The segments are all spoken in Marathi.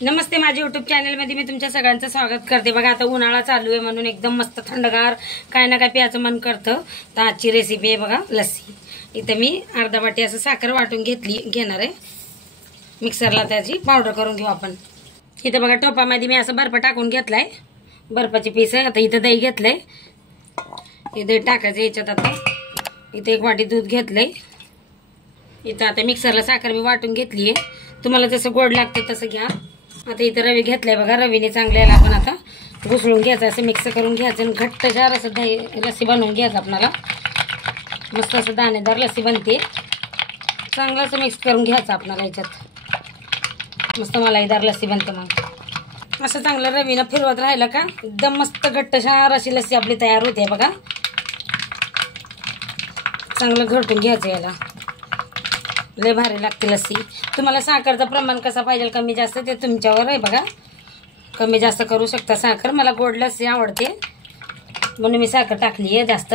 नमस्ते, माझ्या यूट्यूब चॅनलमध्ये मी तुमच्या सगळ्यांचं स्वागत करते। बघा आता उन्हाळा चालू आहे म्हणून एकदम मस्त थंडगार काय ना काय प्यायचं मन करतं। तर आजची रेसिपी आहे बघा लस्सी। इथं मी अर्धा वाटी असं साखर वाटून घेणार आहे। मिक्सरला त्याची पावडर करून घेऊ आपण। इथं बघा टोपामध्ये मी असं बर्फ टाकून घेतलाय, बर्फाची पीस आहे। आता इथं दही घेतलंय, हे दही टाकायचं याच्यात। आता इथे एक वाटी दूध घेतलंय। इथं आता मिक्सरला साखर मी वाटून घेतली आहे, तुम्हाला जसं गोड लागतं तसं घ्या। आता इथं रवी घेतलाय बघा, रवीने चांगल्याला आपण आता घुसळून घ्यायचं, असं मिक्स करून घ्यायचं आणि घट्टजार असं दही लस्सी बनवून घ्यायचं आपल्याला। मस्त असं दाणेदार लस्सी बनते। चांगलं असं मिक्स करून घ्यायचं आपल्याला याच्यात, मस्त मलाईदार लस्सी बनते। मग असं चांगलं रवीनं फिरवत राहिलं का एकदम मस्त घट्टशार अशी लस्सी आपली तयार होते बघा। चांगलं घटून घ्यायचं याला, लय भारी लागते लस्सी। तुम्हाला साखरचं प्रमाण कसं पाहिजे कमी जास्त ते तुमच्यावर आहे बघा, कमी जास्त करू शकता साखर। मला गोड लस्सी आवडते म्हणून मी साखर टाकली आहे जास्त।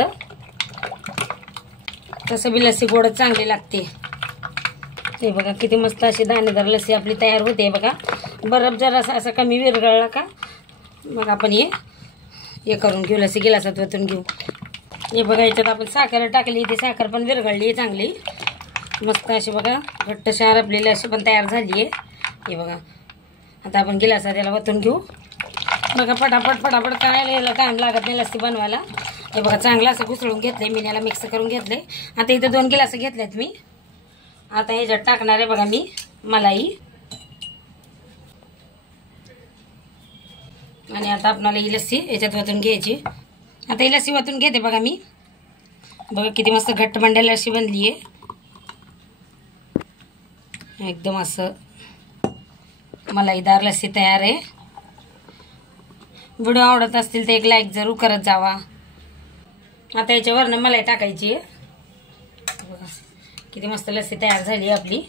तसं बी लस्सी गोड चांगली लागते। हे बघा किती मस्त अशी दाणेदार लस्सी आपली तयार होते बघा। बर्फ जरा असं कमी विरघळला का मग आपण हे करून घेऊ, लस्सी गिलासात वतून घेऊ। हे बघा याच्यात आपण साखर टाकली, ती साखर पण विरघळली आहे चांगली मस्त अशी बघा। घट्टशार आपली लस्सी पण तयार झाली आहे। हे बघा आता आपण गिलासात याला वतून घेऊ बघा। फटाफट काय याला टाइम लागत नाही लस्सी बनवायला। हे बघा चांगलं असं घुसळून घेतलंय मी, याला मिक्स करून घेतलंय। आता इथं 2 गिलास घेतलेत मी। आता ह्याच्यात टाकणार आहे बघा मी मलाई, आणि आता आपल्याला ही लस्सी याच्यात वतून घ्यायची। आता ही लस्सी वतून घेते बघा मी। बघा किती मस्त घट्ट बंडल लस्सी बनली आहे एकदम असं मलाईदार लस्सी तयार आहे। व्हिडिओ आवडत असतील तर एक लाईक जरूर करत जावा। आता याच्यावरनं मलाई टाकायची आहे। बघा किती मस्त लस्सी तयार झाली आपली।